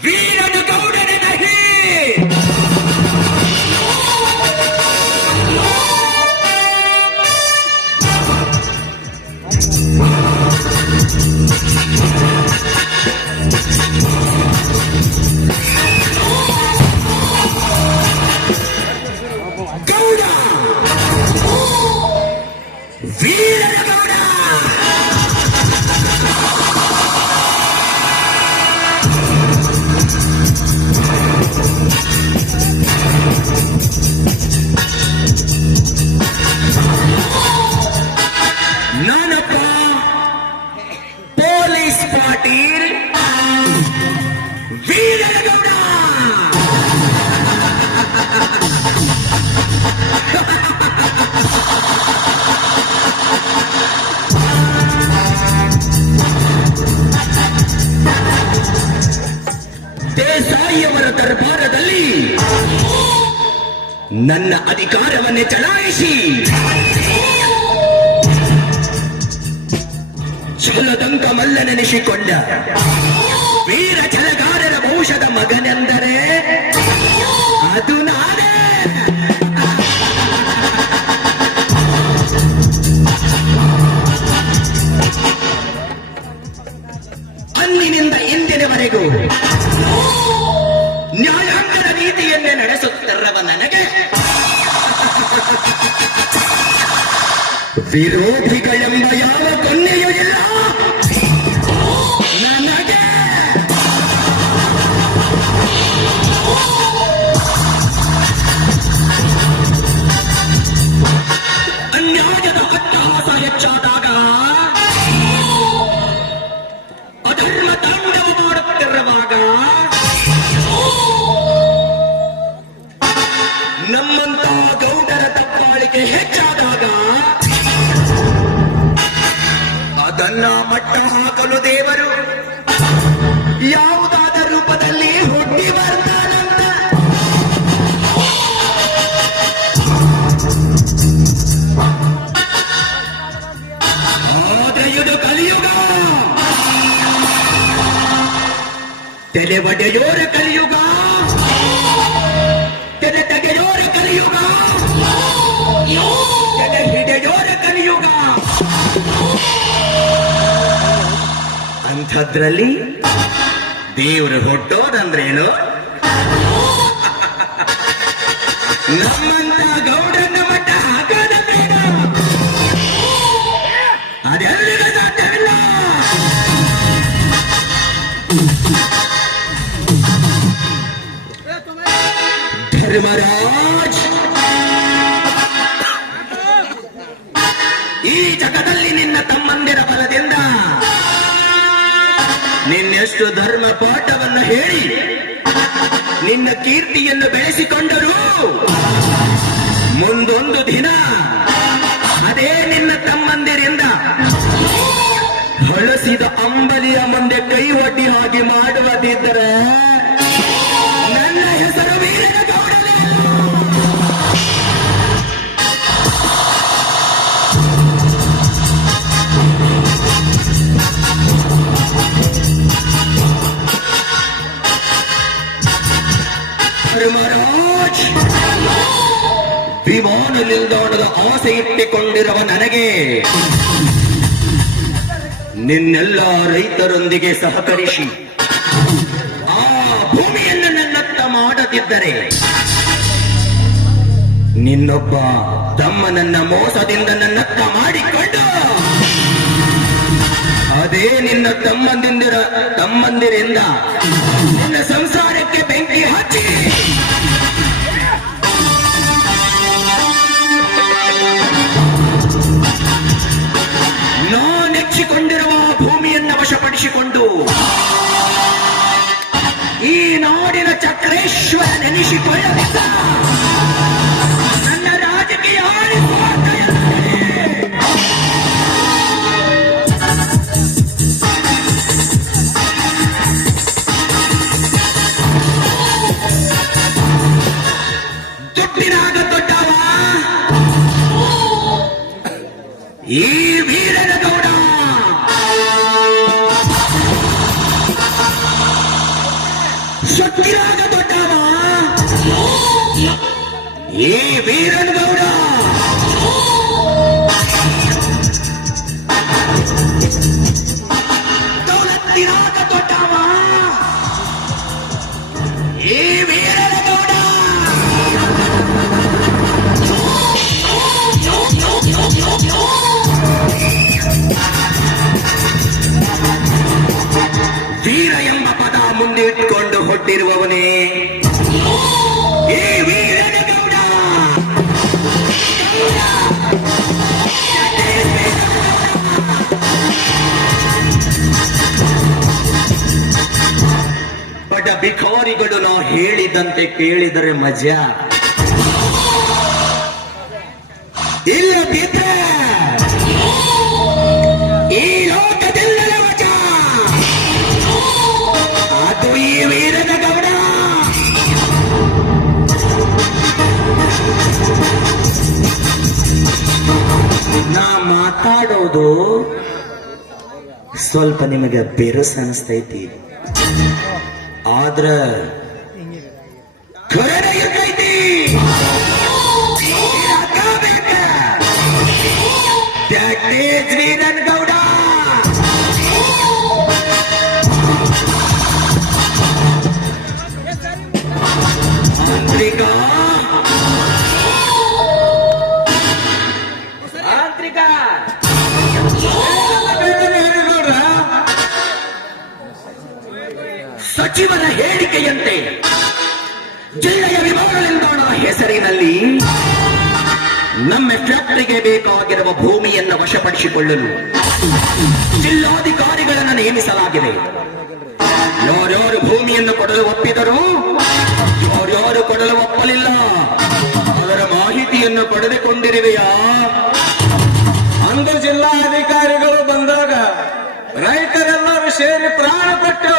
ವೀರನ ಗೌಡನ ನಹಿ ಗೌಡ ವೀರನ ಗೌಡ ನಾನಪ್ಪ ಪೊಲೀಸ್ ಪಾಟೀಲ್ ವೀರನಗೌಡ. ದೇಸಾಯಿಯವರ ದರ್ಬಾರದಲ್ಲಿ ನನ್ನ ಅಧಿಕಾರವನ್ನೇ ಚಲಾಯಿಸಿ ಛಲದಂಕ ಮಲ್ಲನೆನಿಸಿಕೊಂಡ ವೀರ ಛಲಗಾರರ ವಂಶದ ಮಗನೆಂದರೆ ಅದು ನಾನೇ. ಅಂದಿನಿಂದ ಇಂದಿನವರೆಗೂ ನ್ಯಾಯಾಂಗದ ನೀತಿಯನ್ನೇ ನಡೆಸುತ್ತಿರುವ ನನಗೆ ವಿರೋಧಿಗಳೆಂಬ ಯಾವ ಕೊನೆಯೂ ಇಲ್ಲ. ನನಗೆ ಅನ್ಯಾಯದ ಅಟ್ಟಹಾಸ ಹೆಚ್ಚಾದಾಗ, ಅಧರ್ಮ ತಾಂಡವ ಮಾಡುತ್ತಿರುವಾಗ, ನಮ್ಮಂತ ಗೌಡರ ದಬ್ಬಾಳಿಕೆ ಹೆಚ್ಚಾದಾಗ ಅದನ್ನ ಮಟ್ಟ ಹಾಕಲು ದೇವರು ಯಾವುದಾದ ರೂಪದಲ್ಲಿ ಹುಟ್ಟಿ ಬರ್ತಾನಂತ. ಆದರೆ ಇದು ಕಲಿಯುಗ, ತಲೆ ಒಡೆಯೋರ ಕಲಿಯುಗ, ತಲೆ ತೆಗೆಯೋರ ಕಲಿಯುಗ, ತಲೆ ಹಿಡಿಯೋರ ಕಲಿಯುಗ. ಅಂಥದ್ರಲ್ಲಿ ದೇವರು ಹುಟ್ಟೋದಂದ್ರೇನು? ನಮ್ಮಂತ ಗೌಡನ ಮಟ್ಟ ಹಾಕೋದಂದ್ರೇನು? ಅದೆಲ್ಲಿಗೂ ಸಾಧ್ಯವಿಲ್ಲ. ಧರ್ಮರಾಜ್, ಈ ಜಗದಲ್ಲಿ ನಿನ್ನ ತಮ್ಮಂದಿರ ಬಲದಿಂದ ನಿನ್ನೆಷ್ಟು ಧರ್ಮ ಪಾಠವನ್ನು ಹೇಳಿ ನಿನ್ನ ಕೀರ್ತಿಯನ್ನು ಬೆಳೆಸಿಕೊಂಡರೂ ಮುಂದೊಂದು ದಿನ ಅದೇ ನಿನ್ನ ತಮ್ಮಂದಿರಿಂದ ಹೊಳಸಿದ ಅಂಬಲಿಯ ಮುಂದೆ ಕೈ ಒಡ್ಡಿ ಹಾಗೆ ಮಾಡುವುದಿದ್ದರೆ ನನ್ನ ಹೆಸರು ವೀರನಗೌಡ. ಧರ್ಮರಾಜ್, ವಿಮಾನ ನಿಲ್ದಾಣದ ಆಸೆ ಇಟ್ಟುಕೊಂಡಿರುವ ನನಗೆ ನಿನ್ನೆಲ್ಲ ರೈತರೊಂದಿಗೆ ಸಹಕರಿಸಿ ಆ ಭೂಮಿಯನ್ನು ನನ್ನತ್ತ ಮಾಡದಿದ್ದರೆ ನಿನ್ನೊಬ್ಬ ತಮ್ಮನನ್ನ ಮೋಸದಿಂದ ನನ್ನತ್ತ ಮಾಡಿಕೊಂಡು ಅದೇ ನಿನ್ನ ತಮ್ಮಂದಿರಿಂದ ನಿನ್ನ ಸಂಸಾರಕ್ಕೆ ಬೆಂಕಿ ಹಚ್ಚಿ ನಾನೆಚ್ಚಿಕೊಂಡಿರುವ ಭೂಮಿಯನ್ನು ವಶಪಡಿಸಿಕೊಂಡು ಈ ನಾಡಿನ ಚಕ್ರೇಶ್ವರ ನೆನೆಸಿಕೊಳ್ಳಲಿಲ್ಲ. ನನ್ನ ರಾಜಕೀಯ ದುಡ್ಡಿನಾಗ ದೊಡ್ಡವ ಈ ವೀರನಗೌಡ. ಶಕ್ತಿರಾಗ ದೊಡ್ಡವ ಈ ವೀರನಗೌಡ ದೌಲತ್ತಿರಾಗ ದೊಡ್ಡವ ಈ ವೀರನಗೌಡ ವೀರ ಎಂಬ ಪದ ಮುಂದೆ ಇಟ್ಟುಕೊಂಡು ಹೊಟ್ಟಿರುವವನೇ ಈ ವೀರನಗೌಡ. ಬಡ ಭಿಕಾರಿಗಳು ನಾವು ಹೇಳಿದಂತೆ ಕೇಳಿದರೆ ಮಜಾ, ಇಲ್ಲ ಬಿದ್ದರೆ ಈ ಲೋಕದೆಲ್ಲರ ಮಜಾ. ಅದು ಈ ವೀರನಗೌಡ. ನಾ ಮಾತಾಡೋದು ಸ್ವಲ್ಪ ನಿಮಗೆ ಬೆರಸು ಅನಿಸ್ತೈತಿ, ಆದ್ರ ಖರೇನ ಇರ್ತೈತಿ. That is Veeranagouda. ಮಾಂತ್ರಿಕ ಮಾಂತ್ರಿಕ ಸಚಿವರ ಹೇಳಿಕೆಯಂತೆ ಜಿಲ್ಲೆಯ ವಿಭಾಗ ನಿಲ್ದಾಣದ ಹೆಸರಿನಲ್ಲಿ ನಮ್ಮ ಫ್ಯಾಕ್ಟರಿಗೆ ಬೇಕಾಗಿರುವ ಭೂಮಿಯನ್ನು ವಶಪಡಿಸಿಕೊಳ್ಳಲು ಜಿಲ್ಲಾಧಿಕಾರಿಗಳನ್ನು ನೇಮಿಸಲಾಗಿದೆ. ಯಾರ್ಯಾರು ಭೂಮಿಯನ್ನು ಕೊಡಲು ಒಪ್ಪಿದರು, ಯಾರ್ಯಾರು ಕೊಡಲು ಒಪ್ಪಲಿಲ್ಲ, ಅದರ ಮಾಹಿತಿಯನ್ನು ಪಡೆದುಕೊಂಡಿರುವೆಯಾ? ಅಂದು ಜಿಲ್ಲಾಧಿಕಾರಿಗಳು ಬಂದಾಗ ರೈತರೆಲ್ಲರೂ ಸೇರಿ ಪ್ರಾಣ ಪಟ್ಟು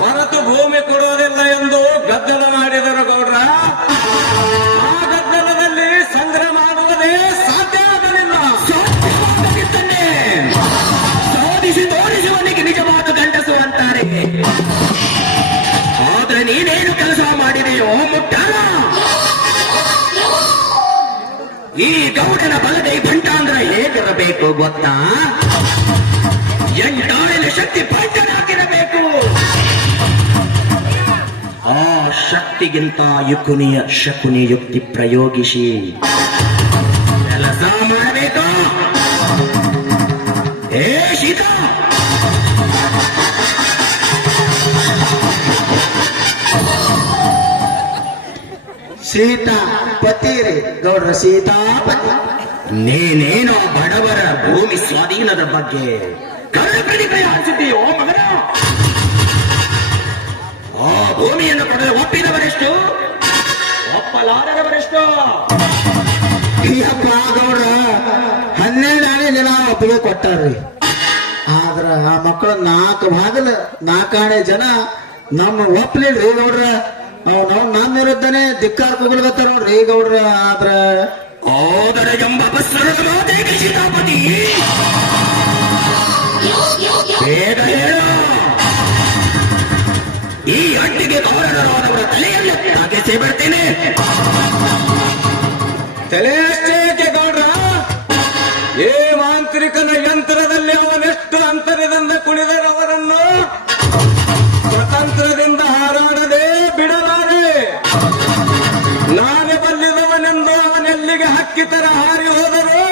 ಹೊರತು ಭೂಮಿ ಕೊಡುವುದಿಲ್ಲ ಎಂದು ಗದ್ದಲ ಮಾಡಿದರು ಗೌಡ್ರ. ಆ ಗದ್ದಲದಲ್ಲಿ ಸಂಗ್ರಹ ಮಾಡುವುದೇ ಸಾಧ್ಯವಾಗಲಿಲ್ಲ. ಸಾಧ್ಯವಾಗದಿದ್ದನ್ನೇ ಸಾಧಿಸಿ ತೋರಿಸುವನಿಗೆ ನಿಜವಾದ ಗಂಡಸು ಅಂತಾರೆ. ಆದ್ರೆ ನೀನೇನು ಕೆಲಸ ಮಾಡಿದೆಯೋ ಮುಟ್ಟಾಳ. ಈ ಗೌಡನ ಬಲಗೈ ಭಂಟಾಂದ್ರ ಹೇಗಿರಬೇಕು ಗೊತ್ತಾ? ಎಂಟಾಳಿನ ಶಕ್ತಿ ಪಾಠನಾಗಿರಬೇಕು. ಆ ಶಕ್ತಿಗಿಂತ ಶಕುನಿ ಯುಕ್ತಿ ಪ್ರಯೋಗಿಸಿ ಕೆಲಸ ಮಾಡಬೇಕು. ಏ ಸೀತಾ, ಸೀತಾಪತಿ ರೀ ಗೌಡ್ರ, ಸೀತಾಪತಿ. ನೀನೇನೋ ಬಡವರ ಭೂಮಿ ಸ್ವಾಧೀನದ ಬಗ್ಗೆ ಕರ್ಣಪ್ರತಿಕ್ರಿಯೆ ಹಂಚಿದ್ದೀಯೋ ಮಗನ. ಆ ಭೂಮಿಯನ್ನು ಕೊಡಲು ಒಪ್ಪಿದವರೆಷ್ಟು, ಒಪ್ಪಲಾರದವರೆಷ್ಟು? ಗೌಡ್ರ 12 ಆಣೆ ದಿನ ಒಪ್ಪಿಗೆ ಕೊಟ್ಟಾರ್ರಿ. ಆದ್ರ ಆ ಮಕ್ಕಳು 4 ಭಾಗದ 4 ಆಣೆ ಜನ ನಮ್ಮ ಒಪ್ಪಲಿಲ್ರಿ ಗೌಡ್ರ. ನಾವು ನಮ್ಮ ವಿರುದ್ಧನೇ ಧಿಕ್ಕಾರ ಕೂಗಲ್ಗತ್ತಾರ ನೋಡ್ರಿ ಗೌಡ್ರ. ಆದ್ರ ಓದರ ಎಂಬ ಬಸ್ಸರದ ಮಾತೇಕೆ ಸೀತಾಪತಿ? ಬೇಗ ಹೇಳು. ಈ ಅಡ್ಡಿಗೆ ಕಾರಣರಾದವರ ತಲೆಯಲ್ಲಿ ತಾಗಿಸಿ ಬಿಡ್ತೇನೆ. ತಲೆ ಅಷ್ಟೇ ಗೌಡ್ರ. ಏ ಮಾಂತ್ರಿಕನ ಯಂತ್ರದಲ್ಲಿ ಅವನೆಷ್ಟು ಅಂತರದಿಂದ ಕುಣಿದರವರನ್ನು ಸ್ವತಂತ್ರದಿಂದ ಹಾರಾಡದೆ ಬಿಡಲಾರೆ. ನಾನೇ ಬಲ್ಲಿದವನೆಂದು ಅವನೆಲ್ಲಿಗೆ ಹಕ್ಕಿ ತರ ಹಾರಿ ಹೋದರು,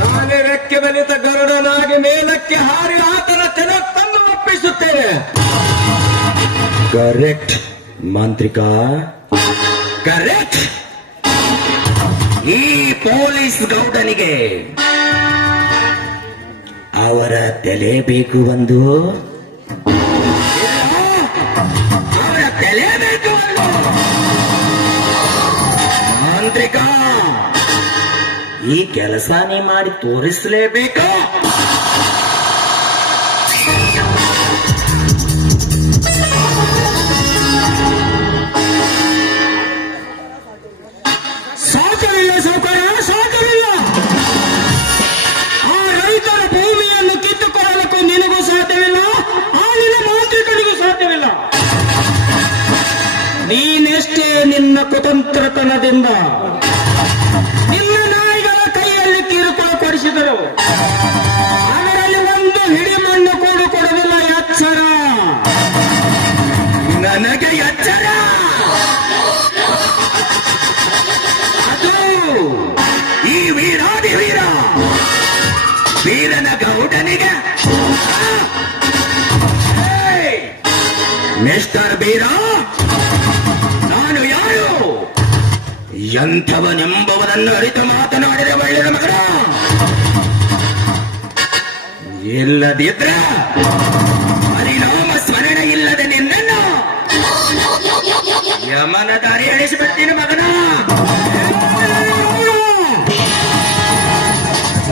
ನಾನೇ ರೆಕ್ಕೆ ಬಲಿತ ಗರುಡನಾಗಿ ಮೇಲಕ್ಕೆ ಹಾರಿ ಆತನ ತಲೆ ತಂದು ಒಪ್ಪಿಸುತ್ತೇನೆ. ಕರೆಕ್ಟ್ ಮಾಂತ್ರಿಕ, ಕರೆಕ್ಟ್. ಈ ಪೊಲೀಸ್ ಗೌಡನಿಗೆ ಅವರ ತಲೆ ಬೇಕು ಒಂದು, ಅವರ ತಲೆ ಬೇಕು ಒಂದು. ಮಾಂತ್ರಿಕ, ಈ ಕೆಲಸ ನೀ ಮಾಡಿ ತೋರಿಸಲೇಬೇಕು. ಸಾಕವಿಲ್ಲ ಸಾವುಕಾರ, ಸಾಕವಿಲ್ಲ. ಆ ರೈತರ ಭೂಮಿಯನ್ನು ಕಿತ್ತುಕೊಳ್ಳಲು ನಿನಗೂ ಸಾಧ್ಯವಿಲ್ಲ, ಆ ನಿನ್ನ ಮಾಂತ್ರಿಕನಿಗೂ ಸಾಧ್ಯವಿಲ್ಲ. ಕುತಂತ್ರತನದಿಂದ ನಿನ್ನ ನಾಯಿಗಳ ಕೈಯಲ್ಲಿ ಕಿರುಕುಳ ಕೊಡಿಸಿದರು. ಅದರಲ್ಲಿ ಒಂದು ಹಿಡಿಮಣ್ಣು ಕೂಡ ಕೊಡುವುದಿಲ್ಲ ಎಚ್ಚರ. ನನಗೆ ಎಚ್ಚರ. ಅದು ಈ ವೀರಾದಿ ವೀರನ ಗೌಡನಿಗೆ ಮಿಸ್ಟರ್ ಬೀರ, ನಾನು ಯಾರು ಎಂಥವನೆಂಬುವುದನ್ನು ಅರಿತು ಮಾತನಾಡಿದ ಒಳ್ಳೆಯ ಮಗನ. ಇಲ್ಲದಿದ್ರೆ ಪರಿಣಾಮ ಸ್ಮರಣೆ ಇಲ್ಲದೆ ನಿನ್ನನ್ನು ಯಮನ ದಾರಿ ಎಳಿಸಿಬಿಡ್ತೀನಿ ಮಗನ.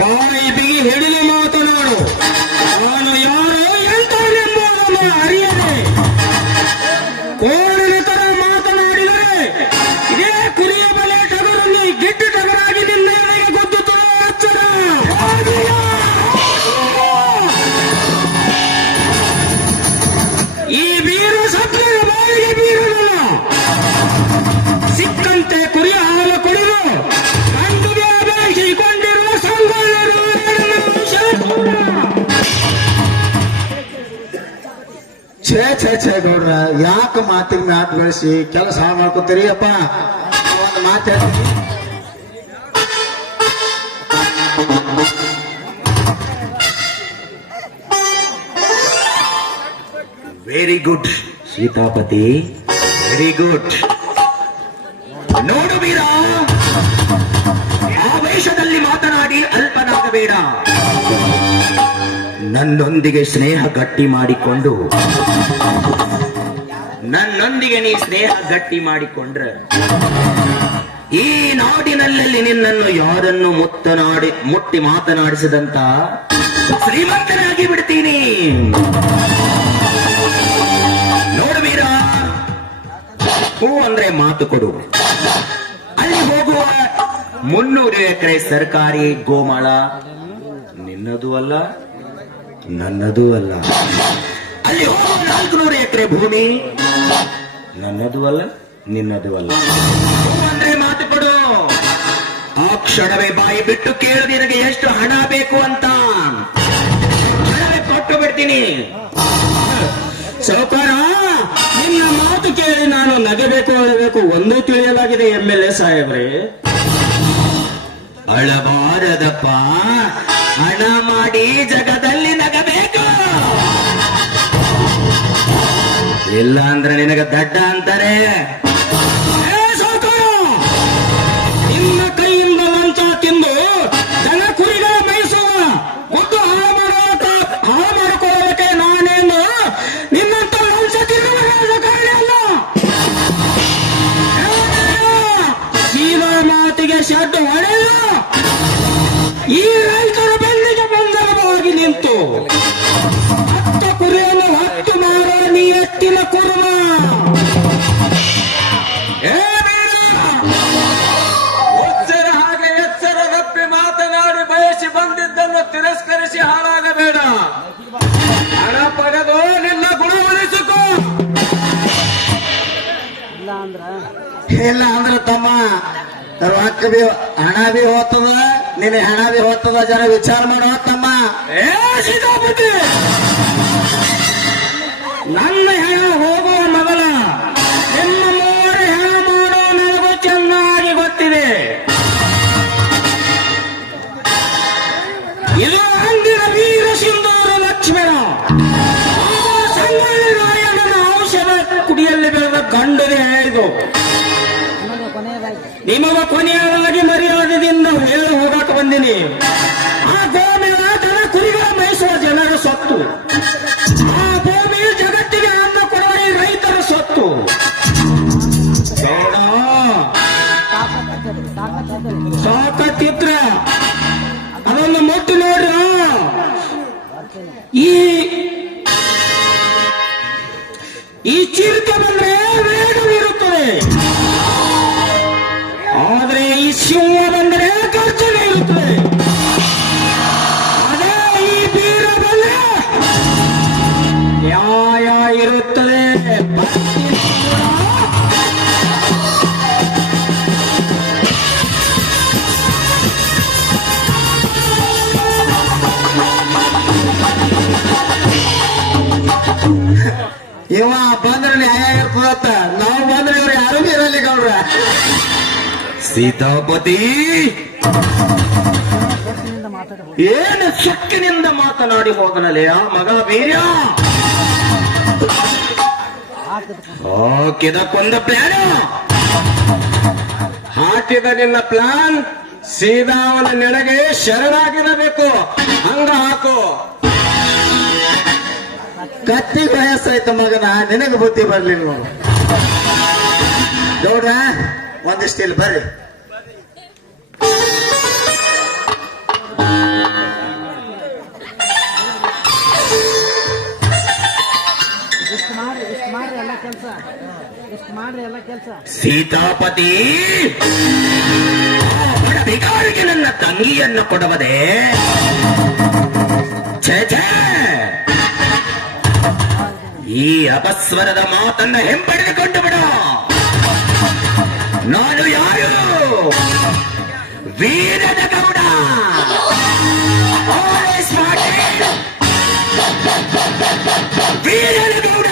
ಬಾಯಿ ಬಿಗಿ ಹಿಡಿದು ಮಾತನಾಡು. ನಾನು ಯಾರು ಎಂತನೆಂಬುದನ್ನು ಅರಿಯದೆ ಕೋಳಿನ ತರ ಮಾತನಾಡಿದರೆ ಇದೇ ಕುರಿಯ ಬಲೆ ಟಗರನ್ನು ಗಿಡ್ಡ ಟಗರಾಗಿ ನಿನ್ನ ಎದೆಗೆ ಗುದ್ದುತ್ತದೆ. ಎಚ್ಚರ. ಈ ಬೀರ ಸತ್ಯದ ಬಾಯಿಗೆ ಬೀರಲ್ಲ. ಸಿಕ್ಕಂತೆ ಕುರಿಯ ಹಾಲು ಕುಡಿದು ಗಂಡುಗೆ ಅಪೇಕ್ಷಿಕೊಂಡಿರುವ ಸಂಘಗಳು ಛೇ ಛೇ ಛೇ ಗೌಡ್ರ, ಯಾಕೆ ಮಾತಿಗೆ ಮಾತು ಬೆಳೆಸಿ ಕೆಲಸ ಹಾಳು ಮಾಡ್ಕೊತೀರಿ ಅಪ್ಪ. ಒಂದು ಮಾತು ಹೇಳ್ತೀನಿ. Very good Sitapati, very good. ನೋಡು ವೀರ, ಆವೇಶದಲ್ಲಿ ಮಾತನಾಡಿ ಅಲ್ಪನಾಗಬೇಡ. ನನ್ನೊಂದಿಗೆ ಸ್ನೇಹ ಗಟ್ಟಿ ಮಾಡಿಕೊಂಡು ನನ್ನೊಂದಿಗೆ ನೀ ಸ್ನೇಹ ಗಟ್ಟಿ ಮಾಡಿಕೊಂಡ್ರೆ ಈ ನಾಡಿನಲ್ಲಿ ನಿನ್ನನ್ನು ಯಾರನ್ನು ಮುಟ್ಟಿ ಮಾತನಾಡಿಸಿದಂತ ಶ್ರೀಮಂತನಾಗಿ ಬಿಡ್ತೀನಿ. ನೋಡು ವೀರ, ಹೂ ಅಂದ್ರೆ ಮಾತು ಕೊಡು. ಅಲ್ಲಿ ಹೋಗುವ 300 ಎಕರೆ ಸರ್ಕಾರಿ ಗೋಮಾಳ ನಿನ್ನದು ಅಲ್ಲ, ನನ್ನದೂ ಅಲ್ಲ. ಅಲ್ಲಿ ಹೋಗುವ 400 ಎಕರೆ ಭೂಮಿ ನನ್ನದು ಅಲ್ಲ, ನಿನ್ನದು ಅಲ್ಲ. ಹೂ ಅಂದ್ರೆ ಮಾತು ಕೊಡು. ಆ ಕ್ಷಣವೇ ಬಾಯಿ ಬಿಟ್ಟು ಕೇಳು, ನಿನಗೆ ಎಷ್ಟು ಹಣ ಬೇಕು ಅಂತ. ಹಣವೇ ಕೊಟ್ಟು ಬಿಡ್ತೀನಿ. ಸೌಕಾರ, ನಿನ್ನ ಮಾತು ಕೇಳಿ ನಾನು ನಗಬೇಕು ಅಳಬೇಕು ಒಂದೂ ತಿಳಿಯಲಾಗಿದೆ. MLA ಸಾಹೇಬ್ರೆ, ಅಳಬಾರದಪ್ಪ. ಹಣ ಮಾಡಿ ಜಗದಲ್ಲಿ ನಗಬೇಕು. ಇಲ್ಲ ಅಂದ್ರೆ ನಿನಗೆ ದಡ್ಡ ಅಂತಾರೆ. ಸೌಕಾರ, ನಿನ್ನ ಕೈಯಿಂದ ಲಂಚ ತಿಂದು ಜನ ಕುರಿಗಳ ಮೈಸುವ ಗುಡ್ಡು ಹಾಳು ಮಾಡಿಕೊಳ್ಳೋದಕ್ಕೆ ನಾನೇನು ನಿನ್ನಂತ ಲಂಚ ತಿನ್ನುವ ರಾಜಕಾರಣಿ ಅಲ್ಲ. ಸೀದಾ ಮಾತಿಗೆ ಶೆಡ್ ಹೊಡೆದು ಈ ರೈತರ ಬೆನ್ನಿಗೆ ಬೆಂಬಲವಾಗಿ ನಿಂತು 10 ಕುರಿಯನ್ನು 10 ಮಾರ ನೀ ಎತ್ತಿನ ಕುರುಮ. ಹಾಗೆ ಎಚ್ಚರ ತಪ್ಪಿ ಮಾತನಾಡಿ ಬಯಸಿ ಬಂದಿದ್ದನ್ನು ತಿರಸ್ಕರಿಸಿ ಹಾಳಾಗಬೇಡ. ಹಣ ಪಡೆದು ನಿನ್ನ ಗುಣ ಉಳಿಸಿಕೋ. ಇಲ್ಲ ಅಂದ್ರೆ ತಮ್ಮ ರೊಕ್ಕ ಬಿ ಹಣ ಬಿ ಹೋಗ್ತದ, ನಿನ್ನ ಹಣ ಬಿ ಹೋಗ್ತದ. ಜನ ವಿಚಾರ ಮಾಡೋ ತಮ್ಮ. ಸೀತಾಪತಿ, ನನ್ನ ಹೆಣ ಹೋಗುವ ಮೊದಲ ನಿಮ್ಮ 3 ಹೆಣ ಮಾಡೋ ನನಗೂ ಚೆನ್ನಾಗಿ ಗೊತ್ತಿದೆ. ಇದು ಅಂದಿನ ವೀರ ಸಿಂಧೂರ ಲಕ್ಷ್ಮಣ ಸಂಗೊಳ್ಳಿ ರಾಯಣ್ಣನ ಔಷಧ ಕುಡಿಯಲ್ಲಿ ಬೆಳೆದ ಗಂಡದೆ ಇದು. ನಿಮಗ ಕೊನೆಯದಾಗಿ ಮರ್ಯಾದೆಯಿಂದ ಹೇಳಿ ಹೋಗಕ್ಕೆ ಬಂದಿನಿ. ಆ ಗೋಮೇಳ ದನ ಕುರಿಗಳ ಮೈಸುವ ಜನರ ಸೊತ್ತು. ಆ ಭೂಮಿಯು ಜಗತ್ತಿಗೆ ಅನ್ನ ಕೊಡುವ ಈ ರೈತರ ಸೊತ್ತು. ತಾಕತ್ತಿದ್ರ ಅದನ್ನು ಮುಟ್ಟು ನೋಡ್ರ. ಈ ಚಿರತೆ ಬಂದ್ರೆ ವೇಗವಿರುತ್ತದೆ, ಆದ್ರೆ ಈ ಸಿಂಹ ಬಂದರೆ ಗರ್ಜನೆ ಇರುತ್ತದೆ. ಅದೇ ಈ ಬೀರ ಬಂದ್ರೆ ನ್ಯಾಯ ಇರುತ್ತದೆ. ಬಂದ್ರೆ ನ್ಯಾಯ ಇರ್ತದತ್ತ, ನಾವು ಬಂದ್ರೆ ಇವ್ರು ಯಾರು ಇರಲಿ ಗೌಡ್ರ. ಸೀತಾಪತಿ ಏನು ಸೊಕ್ಕಿನಿಂದ ಮಾತನಾಡಿ ಹೋಗನಲೆ ಆ ಮಗ ವೀರ್ಯ. ಕೊಂದ ಪ್ಲಾನ್ ಹಾಕಿದ ನಿನ್ನ ಪ್ಲಾನ್ ಸೀದಾ ಅವನ ನೆಡೆಗೆ ಶರಣಾಗಿರಬೇಕು. ಹಂಗ ಹಾಕು. ಕತ್ತಿಗೆ ವಯಸ್ಸಾಯ್ತು ಮಗನ, ನಿನಗೆ ಬುದ್ಧಿ ಬರ್ಲಿಲ್ಲ ನೋಡು ಗೌಡ್ರ. ಒಂದಿಷ್ಟು ಇಲ್ಲಿ ಬರ್ರಿ. ಸೀತಾಪತಿ ಭಿಕಾರಿಗೆ ನನ್ನ ತಂಗಿಯನ್ನು ಕೊಡುವುದೇ? ಛೇ ಛೇ, ಈ ಅಪಸ್ವರದ ಮಾತನ್ನ ಹಿಂಪಡೆದುಕೊಂಡು ಬಿಡು. ನಾನು ಯಾರು? ವೀರದ ಗೌಡ. ವೀರದ ಗೌಡ.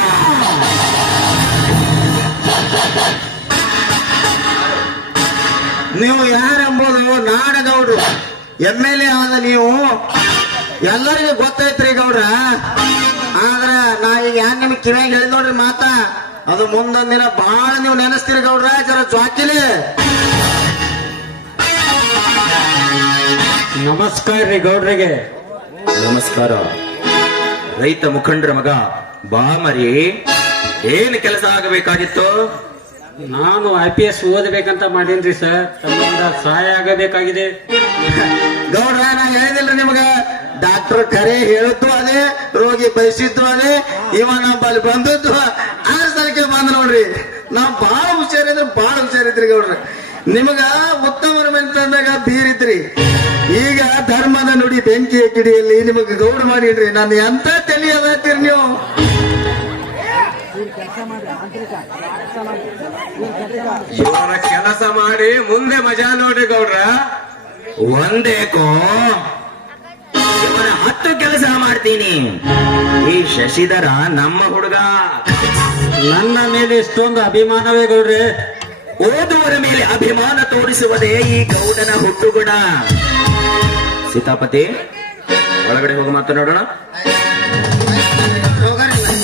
ನೀವು ಯಾರೆಂಬುದು ನಾಡಗೌಡ್ರು, MLA ಆದ ನೀವು ಎಲ್ಲರಿಗೂ ಗೊತ್ತೈತ್ರಿ ಗೌಡ್ರ. ಆದ್ರ ನಾ ಈಗ ಯಾರು ನಿಮ್ಗೆ ಕಿವಿಯಾಗ ಹೇಳಿ ನೋಡ್ರಿ ಮಾತಾ, ಅದು ಮುಂದೊಂದ್ ದಿನ ಬಹಳ ನೀವು ನೆನೆಸ್ತೀರಿ ಗೌಡ್ರ. ಜರ ಜ್ವಾಕಿಲಿ. ನಮಸ್ಕಾರ ರೀ ಗೌಡ್ರಿಗೆ. ನಮಸ್ಕಾರ. ರೈತ ಮುಖಂಡರ ಮಗ ಬಾ ಮರಿ, ಏನು ಕೆಲಸ ಆಗಬೇಕಾಗಿತ್ತು? ನಾನು IPS ಓದಬೇಕಂತ ಮಾಡೀನ್ರಿ ಸರ್. ತಮ್ಮಿಂದ ಸಹಾಯ ಆಗಬೇಕಾಗಿದೆ. ಗೌಡ್ರ ನಾ ಹೇಳಿದಿಲ್ರಿ ನಿಮ್ಗ, ಡಾಕ್ಟರ್ ಕರೆ ಹೇಳುತ್ತು ಅದೇ, ರೋಗಿ ಬಯಸಿದ್ದು ಅದೇ, ಇವ ನಮ್ಮಲ್ಲಿ ಬಂದದ್ದು ಆ ಸ್ಥಳಕ್ಕೆ ಬಂದ್ ನೋಡ್ರಿ. ನಾವ್ ಬಾಳ ಹುಷಾರಿದ್ರೆ ಬಾಳ ಹುಷಾರಿದ್ರಿ ಗೌಡ್ರ. ನಿಮಗ ಉತ್ತಮರ ಮಂತ್ರಾಗ ಬೀರಿದ್ರಿ, ಈಗ ಧರ್ಮದ ನುಡಿ ಬೆಂಕಿ ಕಿಡಿಯಲ್ಲಿ ನಿಮಗ ಗೌಡ ಮಾಡಿಡ್ರಿ. ನಾನು ಎಂತ ತಲೆ ಅದತ್ತೀರಿ ನೀವು. ಇವರ ಕೆಲಸ ಮಾಡಿ ಮುಂದೆ ಮಜಾ ನೋಡಿ ಗೌಡ್ರ. ಒಂದೇಕೋ ಇವನ 10 ಕೆಲಸ ಮಾಡ್ತೀನಿ. ಈ ಶಶಿಧರ ನಮ್ಮ ಹುಡುಗ. ನನ್ನ ಮೇಲೆ ಇಷ್ಟೊಂದು ಅಭಿಮಾನವೇ ಗೌಡ್ರೆ. ಓದುವರ ಮೇಲೆ ಅಭಿಮಾನ ತೋರಿಸುವುದೇ ಈ ಗೌಡನ ಹುಟ್ಟುಗುಣ. ಸೀತಾಪತಿ ಒಳಗಡೆ ಹೋಗಿ ಮಾತನಾಡೋಣ. ಹೋಗ್ರಿ.